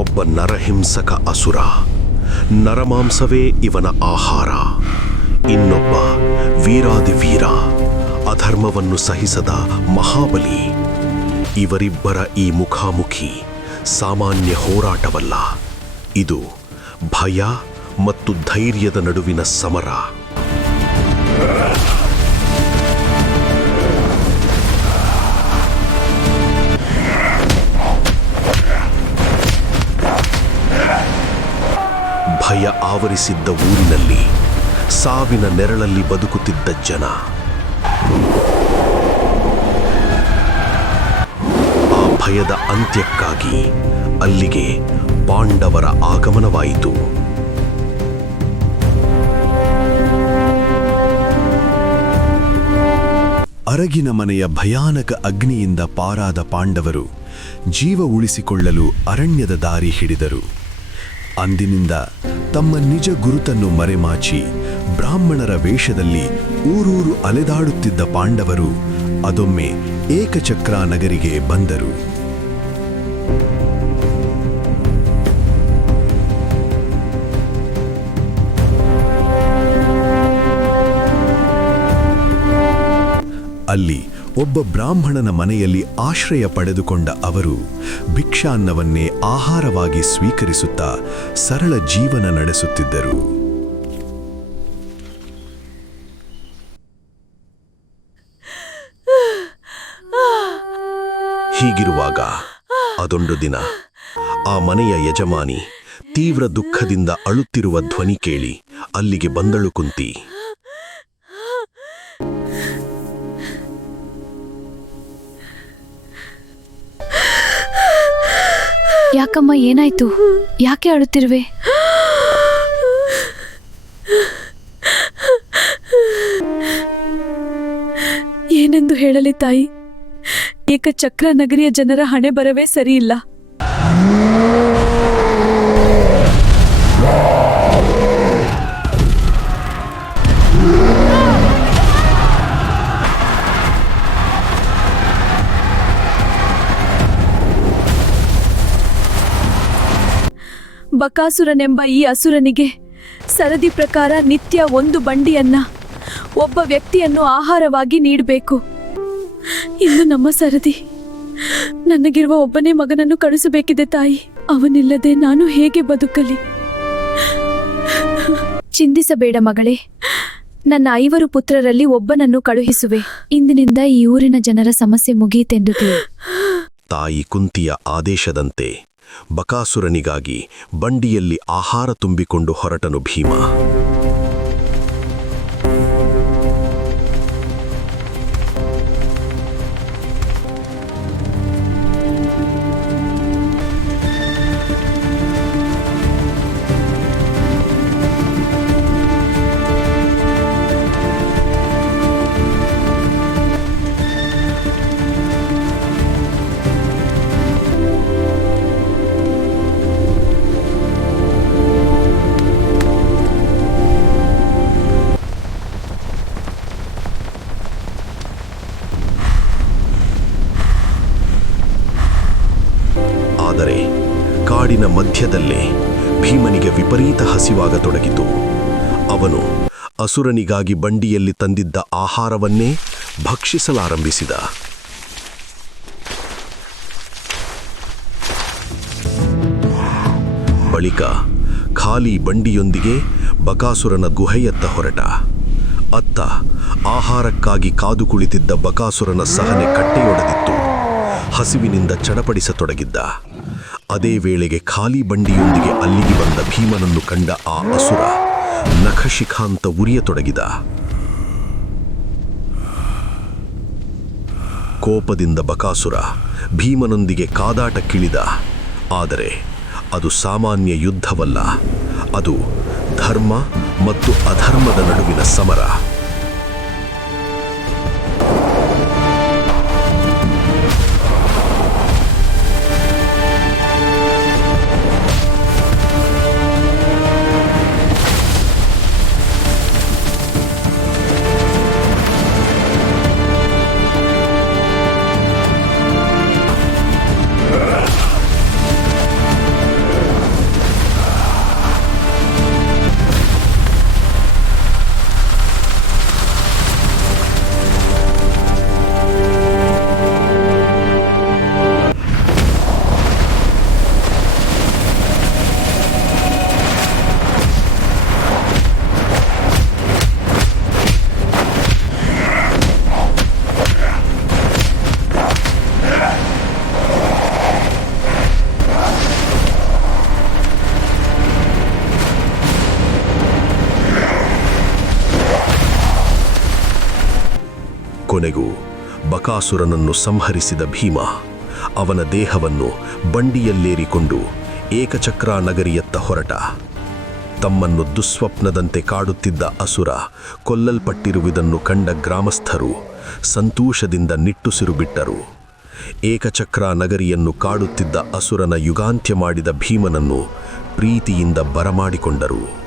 ಒಬ್ಬ ನರಹಿಂಸಕ ಅಸುರ. ನರಮಾಂಸವೇ ಇವನ ಆಹಾರ. ಇನ್ನೊಬ್ಬ ವೀರಾದಿವೀರ, ಅಧರ್ಮವನ್ನು ಸಹಿಸದ ಮಹಾಬಲಿ. ಇವರಿಬ್ಬರ ಈ ಮುಖಾಮುಖಿ ಸಾಮಾನ್ಯ ಹೋರಾಟವಲ್ಲ. ಇದು ಭಯ ಮತ್ತು ಧೈರ್ಯದ ನಡುವಿನ ಸಮರ. ಭಯ ಆವರಿಸಿದ್ದ ಊರಿನಲ್ಲಿ ಸಾವಿನ ನೆರಳಲ್ಲಿ ಬದುಕುತ್ತಿದ್ದ ಜನ. ಆ ಭಯದ ಅಂತ್ಯಕ್ಕಾಗಿ ಅಲ್ಲಿಗೆ ಪಾಂಡವರ ಆಗಮನವಾಯಿತು. ಅರಗಿನ ಮನೆಯ ಭಯಾನಕ ಅಗ್ನಿಯಿಂದ ಪಾರಾದ ಪಾಂಡವರು ಜೀವ ಉಳಿಸಿಕೊಳ್ಳಲು ಅರಣ್ಯದ ದಾರಿ ಹಿಡಿದರು. ಅಂದಿನಿಂದ ತಮ್ಮ ನಿಜ ಗುರುತನ್ನು ಮರೆಮಾಚಿ ಬ್ರಾಹ್ಮಣರ ವೇಷದಲ್ಲಿ ಊರೂರು ಅಲೆದಾಡುತ್ತಿದ್ದ ಪಾಂಡವರು ಅದೊಮ್ಮೆ ಏಕಚಕ್ರ ನಗರಿಗೆ ಬಂದರು. ಅಲ್ಲಿ ಒಬ್ಬ ಬ್ರಾಹ್ಮಣನ ಮನೆಯಲ್ಲಿ ಆಶ್ರಯ ಪಡೆದುಕೊಂಡ ಅವರು ಭಿಕ್ಷಾನ್ನವನ್ನೇ ಆಹಾರವಾಗಿ ಸ್ವೀಕರಿಸುತ್ತಾ ಸರಳ ಜೀವನ ನಡೆಸುತ್ತಿದ್ದರು. ಹೀಗಿರುವಾಗ ಅದೊಂದು ದಿನ ಆ ಮನೆಯ ಯಜಮಾನಿ ತೀವ್ರ ದುಃಖದಿಂದ ಅಳುತ್ತಿರುವ ಧ್ವನಿ ಕೇಳಿ ಅಲ್ಲಿಗೆ ಬಂದಳು ಕುಂತಿ. ಯಾಕಮ್ಮ, ಏನಾಯ್ತು? ಯಾಕೆ ಅಳುತ್ತಿರುವೆ? ಏನೆಂದು ಹೇಳಲಿ ತಾಯಿ, ಏಕಚಕ್ರ ನಗರಿಯ ಜನರ ಹಣೆ ಬರವೇ ಸರಿಯಿಲ್ಲ. ಬಕಾಸುರನೆಂಬ ಈ ಅಸುರನಿಗೆ ಸರದಿ ಪ್ರಕಾರ ನಿತ್ಯ ಒಂದು ಬಂಡಿಯನ್ನ, ಒಬ್ಬ ವ್ಯಕ್ತಿಯನ್ನು ಆಹಾರವಾಗಿ ನೀಡಬೇಕು. ಇನ್ನು ನಮ್ಮ ಸರದಿ ನನಗಿರುವ ಒಬ್ಬನೇ ಮಗನನ್ನು ಕಳಿಸಬೇಕಿದೆ ತಾಯಿ. ಅವನಿಲ್ಲದೆ ನಾನು ಹೇಗೆ ಬದುಕಲಿ? ಚಿಂತಿಸಬೇಡ ಮಗಳೇ, ನನ್ನ 5 ಪುತ್ರರಲ್ಲಿ ಒಬ್ಬನನ್ನು ಕಳುಹಿಸುವೆ. ಇಂದಿನಿಂದ ಈ ಊರಿನ ಜನರ ಸಮಸ್ಯೆ ಮುಗಿಯಿತೆಂದು ತಿಳಿ. ತಾಯಿ ಕುಂತಿಯ ಆದೇಶದಂತೆ ಬಕಾಸುರನಿಗಾಗಿ ಬಂಡಿಯಲ್ಲಿ ಆಹಾರ ತುಂಬಿಕೊಂಡು ಹೊರಟನು ಭೀಮ. ಆದರೆ ಕಾಡಿನ ಮಧ್ಯದಲ್ಲೇ ಭೀಮನಿಗೆ ವಿಪರೀತ ಹಸಿವಾಗತೊಡಗಿತು. ಅವನು ಅಸುರನಿಗಾಗಿ ಬಂಡಿಯಲ್ಲಿ ತಂದಿದ್ದ ಆಹಾರವನ್ನೇ ಭಕ್ಷಿಸಲಾರಂಭಿಸಿದ. ಬಳಿಕ ಖಾಲಿ ಬಂಡಿಯೊಂದಿಗೆ ಬಕಾಸುರನ ಗುಹೆಯತ್ತ ಹೊರಟ. ಅತ್ತ ಆಹಾರಕ್ಕಾಗಿ ಕಾದು ಕುಳಿತಿದ್ದ ಬಕಾಸುರನ ಸಹನೆ ಕಟ್ಟೆಯೊಡೆದಿತ್ತು. ಹಸಿವಿನಿಂದ ಚಡಪಡಿಸತೊಡಗಿದ್ದ. ಅದೇ ವೇಳೆಗೆ ಖಾಲಿ ಬಂಡಿಯೊಂದಿಗೆ ಅಲ್ಲಿಗೆ ಬಂದ ಭೀಮನನ್ನು ಕಂಡ ಆ ಅಸುರ ನಖಶಿಖಾಂತ ಉರಿಯತೊಡಗಿದ. ಕೋಪದಿಂದ ಬಕಾಸುರ ಭೀಮನೊಂದಿಗೆ ಕಾದಾಟಕ್ಕಿಳಿದ. ಆದರೆ ಅದು ಸಾಮಾನ್ಯ ಯುದ್ಧವಲ್ಲ, ಅದು ಧರ್ಮ ಮತ್ತು ಅಧರ್ಮದ ನಡುವಿನ ಸಮರ. ಕೊನೆಗೂ ಬಕಾಸುರನನ್ನು ಸಂಹರಿಸಿದ ಭೀಮ ಅವನ ದೇಹವನ್ನು ಬಂಡಿಯಲ್ಲೇರಿಕೊಂಡು ಏಕಚಕ್ರ ನಗರಿಯತ್ತ ಹೊರಟ. ತಮ್ಮನ್ನು ದುಸ್ವಪ್ನದಂತೆ ಕಾಡುತ್ತಿದ್ದ ಅಸುರ ಕೊಲ್ಲಲ್ಪಟ್ಟಿರುವುದನ್ನು ಕಂಡ ಗ್ರಾಮಸ್ಥರು ಸಂತೋಷದಿಂದ ನಿಟ್ಟುಸಿರು ಬಿಟ್ಟರು. ಏಕಚಕ್ರ ನಗರಿಯನ್ನು ಕಾಡುತ್ತಿದ್ದ ಅಸುರನ ಯುಗಾಂತ್ಯ ಮಾಡಿದ ಭೀಮನನ್ನು ಪ್ರೀತಿಯಿಂದ ಬರಮಾಡಿಕೊಂಡರು.